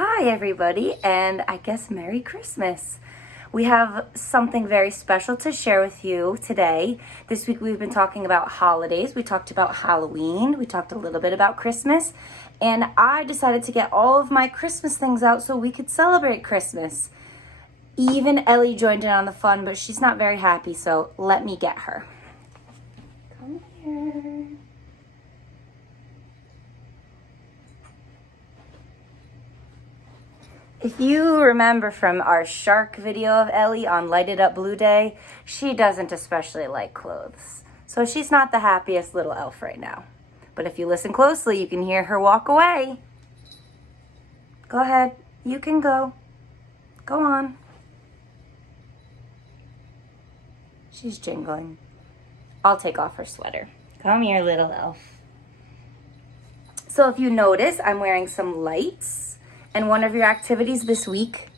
Hi everybody, and I guess Merry Christmas. We have something very special to share with you today. This week we've been talking about holidays. We talked about Halloween, we talked a little bit about Christmas, and I decided to get all of my Christmas things out so we could celebrate Christmas. Even Ellie joined in on the fun, but she's not very happy, so let me get her. Come here. If you remember from our shark video of Ellie on Lighted Up Blue Day, she doesn't especially like clothes. So she's not the happiest little elf right now. But if you listen closely, you can hear her walk away. Go ahead, you can go. Go on. She's jingling. I'll take off her sweater. Come here, little elf. So if you notice, I'm wearing some lights. And one of your activities this week,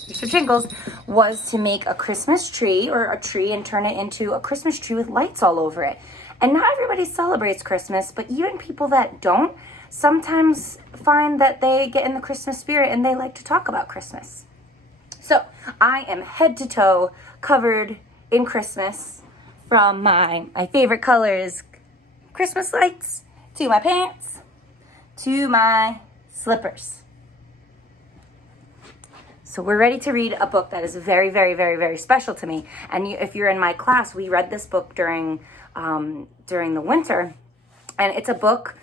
Mr. Jingles, was to make a Christmas tree or a tree and turn it into a Christmas tree with lights all over it. And not everybody celebrates Christmas, but even people that don't sometimes find that they get in the Christmas spirit and they like to talk about Christmas. So I am head to toe covered in Christmas, from my favorite colors, Christmas lights, to my pants, to my slippers. So we're ready to read a book that is very, very, very, very special to me. And if you're in my class, we read this book during the winter. And it's a book,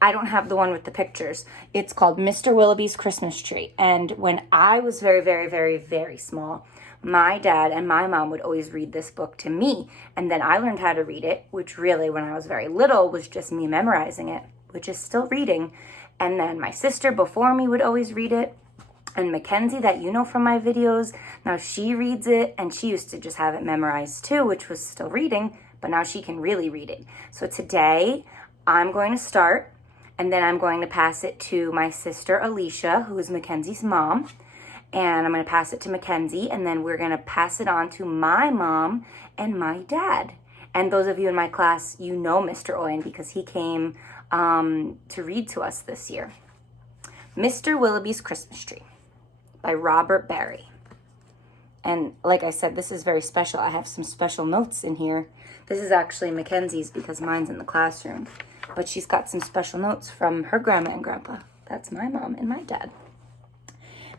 I don't have the one with the pictures. It's called Mr. Willowby's Christmas Tree. And when I was very, very, very, very small, my dad and my mom would always read this book to me. And then I learned how to read it, which really, when I was very little, was just me memorizing it, which is still reading. And then my sister before me would always read it. And Mackenzie, that you know from my videos, now she reads it, and she used to just have it memorized too, which was still reading, but now she can really read it. So today, I'm going to start, and then I'm going to pass it to my sister Alicia, who is Mackenzie's mom, and I'm going to pass it to Mackenzie, and then we're going to pass it on to my mom and my dad. And those of you in my class, you know Mr. Oyen because he came to read to us this year. Mr. Willowby's Christmas Tree by Robert Barry. And like I said, this is very special. I have some special notes in here. This is actually Mackenzie's because mine's in the classroom. But she's got some special notes from her grandma and grandpa. That's my mom and my dad.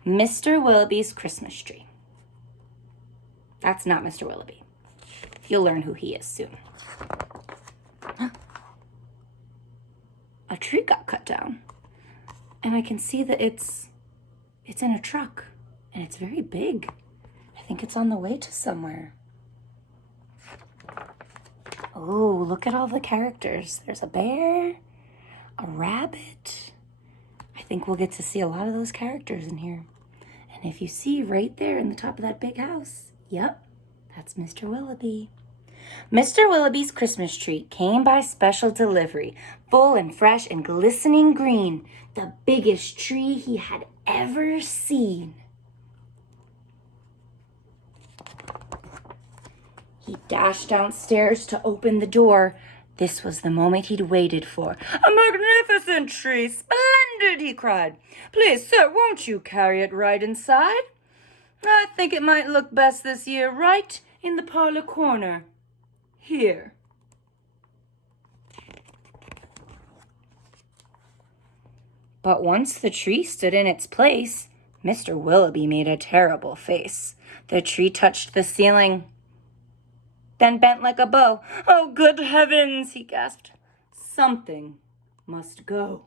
Mr. Willowby's Christmas Tree. That's not Mr. Willowby. You'll learn who he is soon. A tree got cut down. And I can see that it's in a truck, and it's very big. I think it's on the way to somewhere. Oh, look at all the characters. There's a bear, a rabbit. I think we'll get to see a lot of those characters in here. And if you see right there in the top of that big house, yep, that's Mr. Willowby. Mr. Willowby's Christmas tree came by special delivery, full and fresh and glistening green, the biggest tree he had ever seen. He dashed downstairs to open the door. This was the moment he'd waited for. "A magnificent tree! Splendid!" he cried. "Please, sir, won't you carry it right inside? I think it might look best this year right in the parlor corner. Here." But once the tree stood in its place, Mr. Willowby made a terrible face. The tree touched the ceiling, then bent like a bow. "Oh, good heavens," he gasped. "Something must go."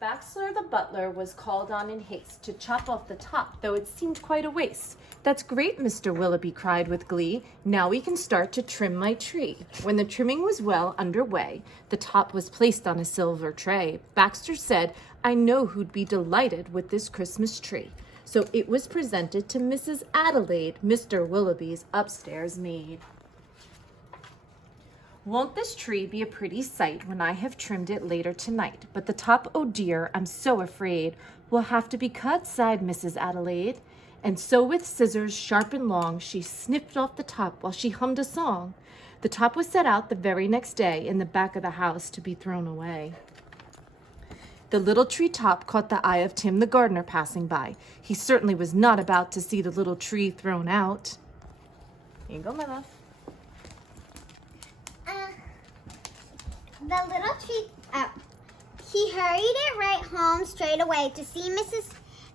Baxter the butler was called on in haste to chop off the top, though it seemed quite a waste. "That's great," Mr. Willowby cried with glee. "Now we can start to trim my tree." When the trimming was well underway, the top was placed on a silver tray. Baxter said, "I know who'd be delighted with this Christmas tree." So it was presented to Mrs. Adelaide, Mr. Willowby's upstairs maid. "Won't this tree be a pretty sight when I have trimmed it later tonight? But the top, oh dear, I'm so afraid, will have to be cut," sighed Mrs. Adelaide. And so with scissors sharp and long, she snipped off the top while she hummed a song. The top was set out the very next day in the back of the house to be thrown away. The little treetop caught the eye of Tim the gardener passing by. He certainly was not about to see the little tree thrown out. Here you go, my love. The little tree, he hurried it right home straight away to see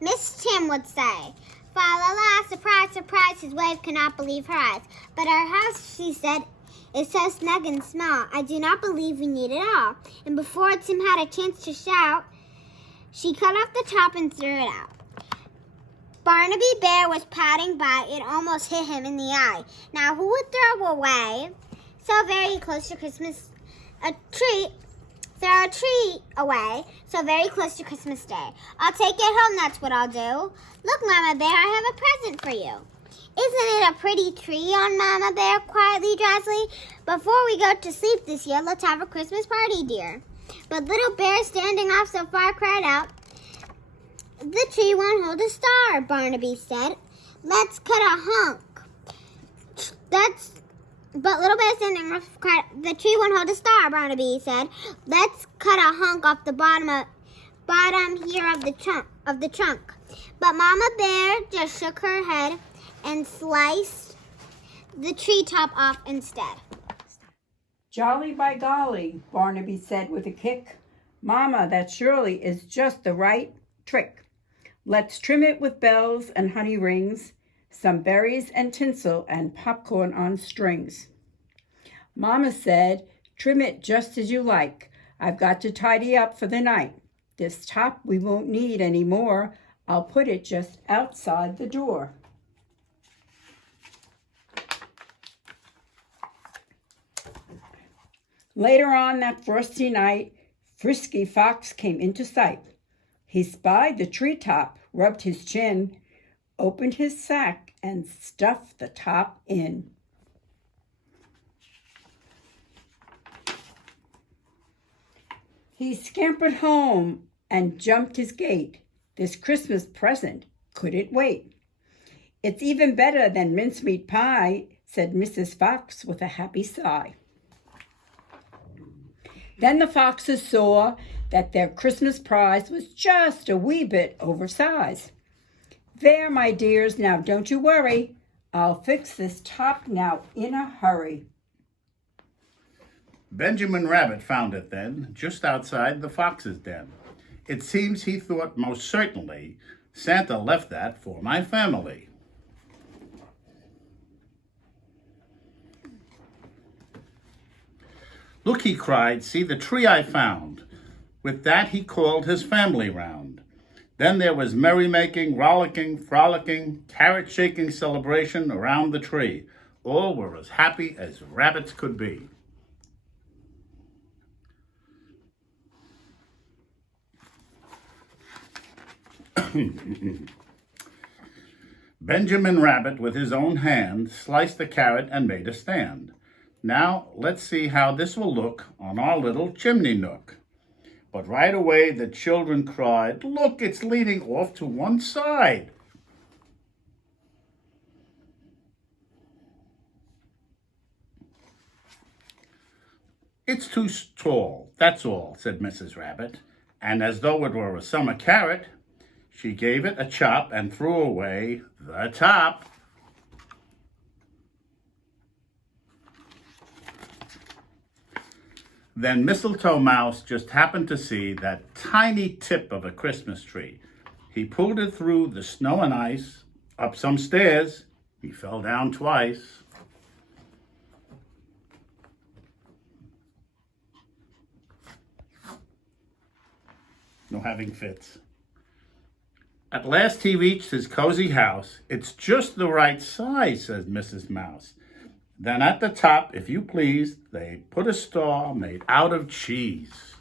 Miss Tim would say. Fa la la, surprise, surprise, his wife could not believe her eyes. But our house, she said, is so snug and small, I do not believe we need it all. And before Tim had a chance to shout, she cut off the top and threw it out. Barnaby Bear was padding by. It almost hit him in the eye. Now who would throw away so very close to Christmas throw a tree away so very close to Christmas Day? I'll take it home, that's what I'll do. Look, Mama Bear, I have a present for you. Isn't it a pretty tree? On Mama Bear quietly, drowsily. Before we go to sleep this year, let's have a Christmas party, dear. But little Bear, standing off so far, cried out, the tree won't hold a star, Barnaby said. Let's cut a hunk. But little Bear standing off cried, the tree won't hold a star, Barnaby said. Let's cut a hunk off the bottom here of the trunk. But Mama Bear just shook her head and sliced the treetop off instead. Jolly by golly, Barnaby said with a kick. Mama, that surely is just the right trick. Let's trim it with bells and honey rings, some berries and tinsel and popcorn on strings. Mama said, trim it just as you like. I've got to tidy up for the night. This top we won't need any more. I'll put it just outside the door. Later on that frosty night, Frisky Fox came into sight. He spied the treetop, rubbed his chin, opened his sack, and stuffed the top in. He scampered home and jumped his gate. This Christmas present couldn't wait. It's even better than mincemeat pie, said Mrs. Fox with a happy sigh. Then the foxes saw that their Christmas prize was just a wee bit oversized. There, my dears, now don't you worry. I'll fix this top now in a hurry. Benjamin Rabbit found it then, just outside the fox's den. It seems he thought most certainly Santa left that for my family. Look, he cried, see the tree I found. With that he called his family round. Then there was merrymaking, rollicking, frolicking, carrot-shaking celebration around the tree. All were as happy as rabbits could be. Benjamin Rabbit, with his own hand, sliced the carrot and made a stand. Now, let's see how this will look on our little chimney nook. But right away the children cried, look, it's leaning off to one side. It's too tall, that's all, said Mrs. Rabbit. And as though it were a summer carrot, she gave it a chop and threw away the top. Then Mistletoe Mouse just happened to see that tiny tip of a Christmas tree. He pulled it through the snow and ice, up some stairs. He fell down twice. No having fits. At last he reached his cozy house. It's just the right size, says Mrs. Mouse. Then at the top, if you please, they put a star made out of cheese.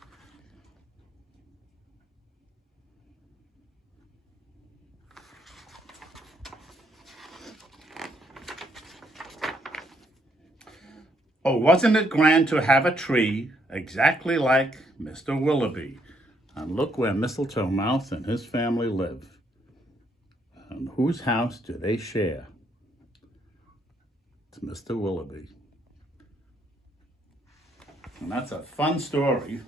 Oh, wasn't it grand to have a tree exactly like Mr. Willowby? And look where Mistletoe Mouse and his family live. And whose house do they share? It's Mr. Willowby. And that's a fun story.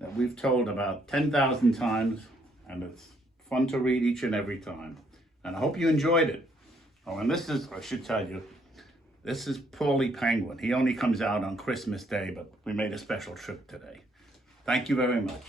that we've told about 10,000 times, and it's fun to read each and every time. And I hope you enjoyed it. Oh, and this is, I should tell you, this is Paulie Penguin. He only comes out on Christmas Day, but we made a special trip today. Thank you very much.